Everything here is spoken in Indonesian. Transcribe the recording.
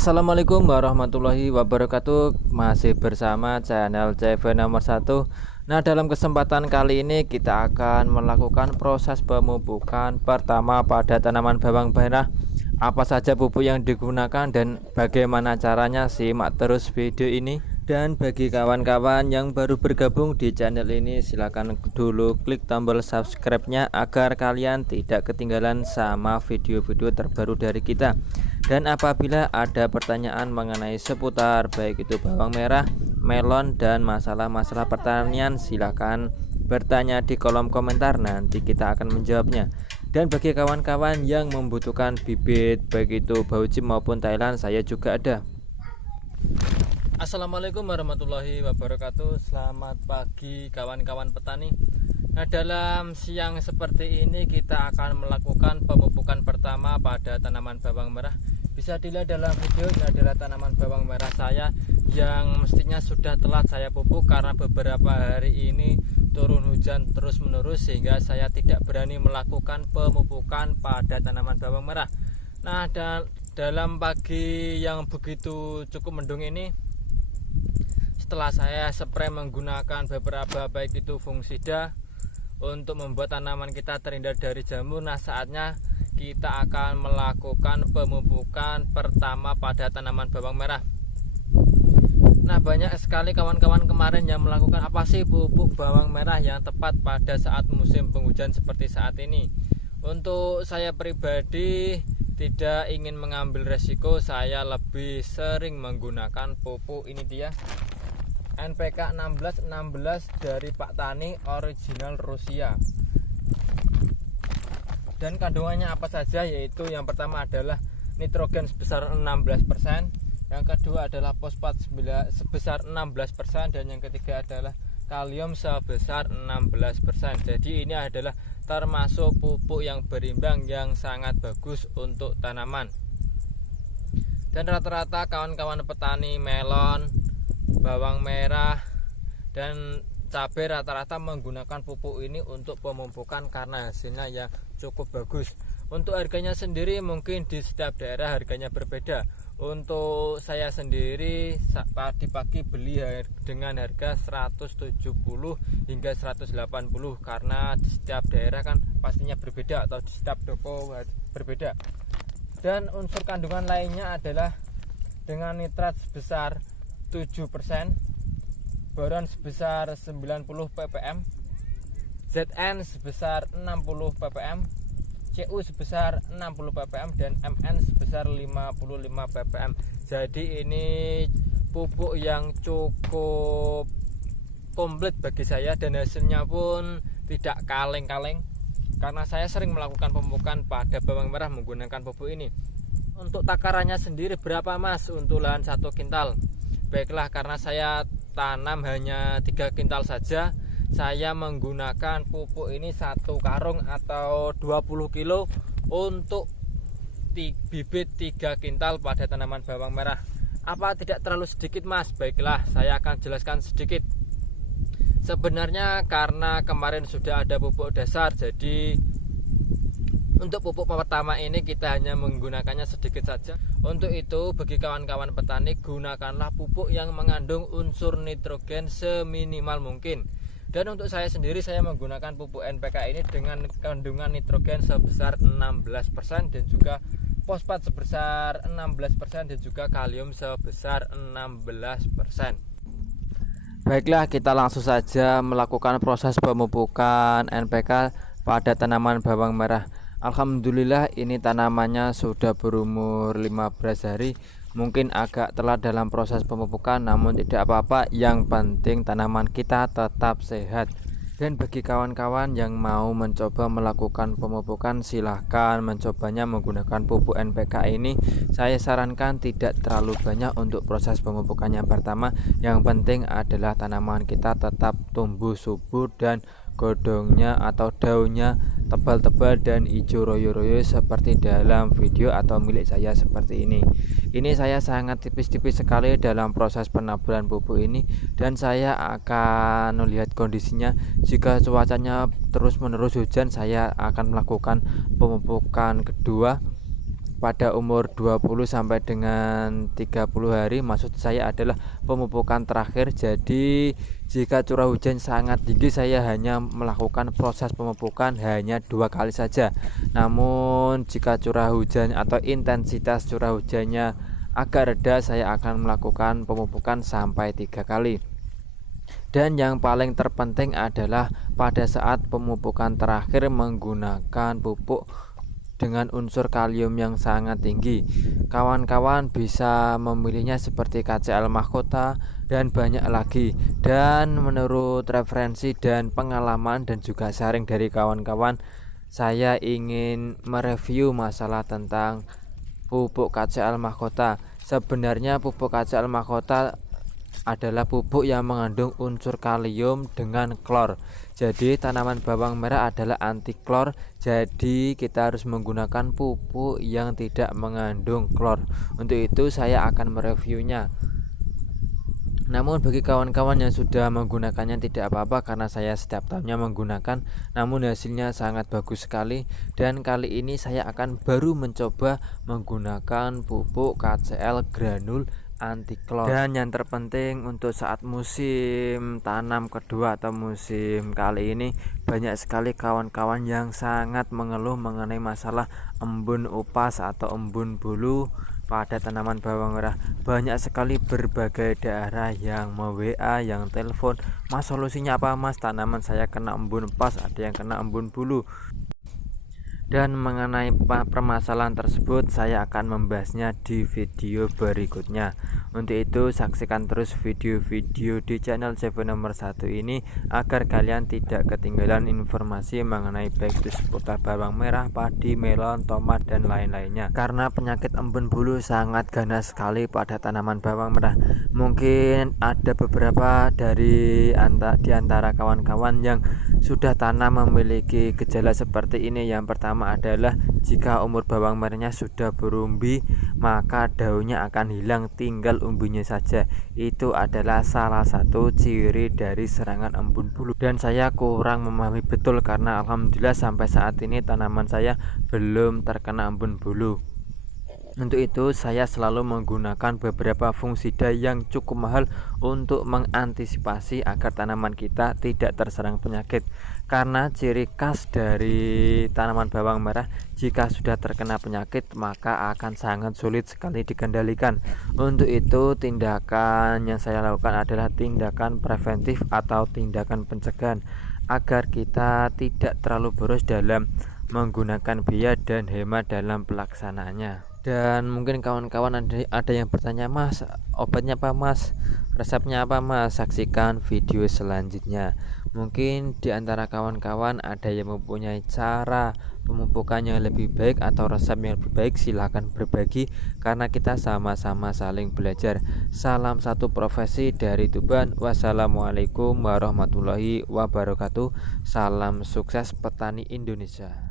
Assalamualaikum warahmatullahi wabarakatuh. Masih bersama channel CV nomor 1. Nah, dalam kesempatan kali ini kita akan melakukan proses pemupukan pertama pada tanaman bawang merah. Apa saja pupuk yang digunakan dan bagaimana caranya, simak terus video ini. Dan bagi kawan-kawan yang baru bergabung di channel ini, silahkan dulu klik tombol subscribe-nya agar kalian tidak ketinggalan sama video-video terbaru dari kita. Dan apabila ada pertanyaan mengenai seputar baik itu bawang merah, melon, dan masalah-masalah pertanian, silahkan bertanya di kolom komentar, nanti kita akan menjawabnya. Dan bagi kawan-kawan yang membutuhkan bibit baik itu Bauchim maupun Thailand, saya juga ada. Assalamualaikum warahmatullahi wabarakatuh. Selamat pagi kawan-kawan petani. Nah, dalam siang seperti ini kita akan melakukan pemupukan pertama pada tanaman bawang merah. Bisa dilihat dalam video, ini adalah tanaman bawang merah saya yang mestinya sudah telat saya pupuk karena beberapa hari ini turun hujan terus menerus sehingga saya tidak berani melakukan pemupukan pada tanaman bawang merah. Nah, dalam pagi yang begitu cukup mendung ini, setelah saya spray menggunakan beberapa baik itu fungisida untuk membuat tanaman kita terhindar dari jamur, nah saatnya kita akan melakukan pemupukan pertama pada tanaman bawang merah. Nah, banyak sekali kawan-kawan kemarin yang melakukan apa sih pupuk bawang merah yang tepat pada saat musim penghujan seperti saat ini. Untuk saya pribadi tidak ingin mengambil resiko, saya lebih sering menggunakan pupuk ini dia NPK 1616 dari Pak Tani original Rusia. Dan kandungannya apa saja, yaitu yang pertama adalah nitrogen sebesar 16%, yang kedua adalah fosfat sebesar 16%, dan yang ketiga adalah kalium sebesar 16%. Jadi ini adalah termasuk pupuk yang berimbang yang sangat bagus untuk tanaman. Dan rata-rata kawan-kawan petani melon, bawang merah, dan cabai rata-rata menggunakan pupuk ini untuk pemupukan karena hasilnya yang cukup bagus. Untuk harganya sendiri mungkin di setiap daerah harganya berbeda. Untuk saya sendiri pagi beli dengan harga 170 hingga 180 karena di setiap daerah kan pastinya berbeda atau di setiap toko berbeda. Dan unsur kandungan lainnya adalah dengan nitrat sebesar 7%, boron sebesar 90 ppm, Zn sebesar 60 ppm, Cu sebesar 60 ppm, dan Mn sebesar 55 ppm. Jadi ini pupuk yang cukup komplit bagi saya dan hasilnya pun tidak kaleng-kaleng karena saya sering melakukan pemupukan pada bawang merah menggunakan pupuk ini. Untuk takarannya sendiri berapa mas untuk lahan 1 kintal? Baiklah, karena saya tanam hanya 3 kintal saja, saya menggunakan pupuk ini 1 karung atau 20 kilo untuk bibit 3 kintal pada tanaman bawang merah. Apa tidak terlalu sedikit mas? Baiklah, saya akan jelaskan sedikit. Sebenarnya karena kemarin sudah ada pupuk dasar, jadi untuk pupuk pertama ini kita hanya menggunakannya sedikit saja. Untuk itu bagi kawan-kawan petani, gunakanlah pupuk yang mengandung unsur nitrogen seminimal mungkin. Dan untuk saya sendiri, saya menggunakan pupuk NPK ini dengan kandungan nitrogen sebesar 16% dan juga fosfat sebesar 16% dan juga kalium sebesar 16%. Baiklah, kita langsung saja melakukan proses pemupukan NPK pada tanaman bawang merah. Alhamdulillah ini tanamannya sudah berumur 15 hari. Mungkin agak telat dalam proses pemupukan, namun tidak apa-apa, yang penting tanaman kita tetap sehat. Dan bagi kawan-kawan yang mau mencoba melakukan pemupukan, silahkan mencobanya menggunakan pupuk NPK ini. Saya sarankan tidak terlalu banyak untuk proses pemupukan yang pertama. Yang penting adalah tanaman kita tetap tumbuh subur dan godongnya atau daunnya tebal-tebal dan hijau royo-royo seperti dalam video atau milik saya seperti ini. Ini saya sangat tipis-tipis sekali dalam proses penaburan pupuk ini, dan saya akan melihat kondisinya. Jika cuacanya terus menerus hujan, saya akan melakukan pemupukan kedua pada umur 20 sampai dengan 30 hari, maksud saya adalah pemupukan terakhir. Jadi jika curah hujan sangat tinggi, saya hanya melakukan proses pemupukan hanya 2 kali saja. Namun jika curah hujan atau intensitas curah hujannya agak reda, saya akan melakukan pemupukan sampai 3 kali. Dan yang paling terpenting adalah pada saat pemupukan terakhir menggunakan pupuk dengan unsur kalium yang sangat tinggi. Kawan-kawan bisa memilihnya seperti KCL Mahkota dan banyak lagi. Dan menurut referensi dan pengalaman dan juga sharing dari kawan-kawan, saya ingin mereview masalah tentang pupuk KCL Mahkota. Sebenarnya pupuk KCL Mahkota adalah pupuk yang mengandung unsur kalium dengan klor. Jadi tanaman bawang merah adalah anti klor. Jadi kita harus menggunakan pupuk yang tidak mengandung klor. Untuk itu saya akan mereviewnya. Namun bagi kawan-kawan yang sudah menggunakannya tidak apa-apa, karena saya setiap tahunnya menggunakan, namun hasilnya sangat bagus sekali. Dan kali ini saya akan baru mencoba menggunakan pupuk KCL granul anti klor. Dan yang terpenting untuk saat musim tanam kedua atau musim kali ini, banyak sekali kawan-kawan yang sangat mengeluh mengenai masalah embun upas atau embun bulu pada tanaman bawang merah. Banyak sekali berbagai daerah yang mau WA, yang telepon, "Mas, solusinya apa Mas? Tanaman saya kena embun upas, ada yang kena embun bulu." Dan mengenai permasalahan tersebut saya akan membahasnya di video berikutnya. Untuk itu saksikan terus video-video di channel CV nomor 1 ini agar kalian tidak ketinggalan informasi mengenai baik itu seputar bawang merah, padi, melon, tomat, dan lain-lainnya. Karena penyakit embun bulu sangat ganas sekali pada tanaman bawang merah. Mungkin ada beberapa di antara kawan-kawan yang sudah tanam memiliki gejala seperti ini. Yang pertama adalah jika umur bawang merahnya sudah berumbi, maka daunnya akan hilang, tinggal umbinya saja. Itu adalah salah satu ciri dari serangan embun bulu. Dan saya kurang memahami betul karena alhamdulillah sampai saat ini tanaman saya belum terkena embun bulu. Untuk itu saya selalu menggunakan beberapa fungsida yang cukup mahal untuk mengantisipasi agar tanaman kita tidak terserang penyakit. Karena ciri khas dari tanaman bawang merah, jika sudah terkena penyakit maka akan sangat sulit sekali dikendalikan. Untuk itu tindakan yang saya lakukan adalah tindakan preventif atau tindakan pencegahan agar kita tidak terlalu boros dalam menggunakan biaya dan hemat dalam pelaksanaannya. Dan mungkin kawan-kawan ada yang bertanya, "Mas, obatnya apa Mas? Resepnya apa Mas?" Saksikan video selanjutnya. Mungkin di antara kawan-kawan ada yang mempunyai cara pemupukan yang lebih baik atau resep yang lebih baik, silahkan berbagi karena kita sama-sama saling belajar. Salam satu profesi dari Tuban. Wassalamualaikum warahmatullahi wabarakatuh. Salam sukses petani Indonesia.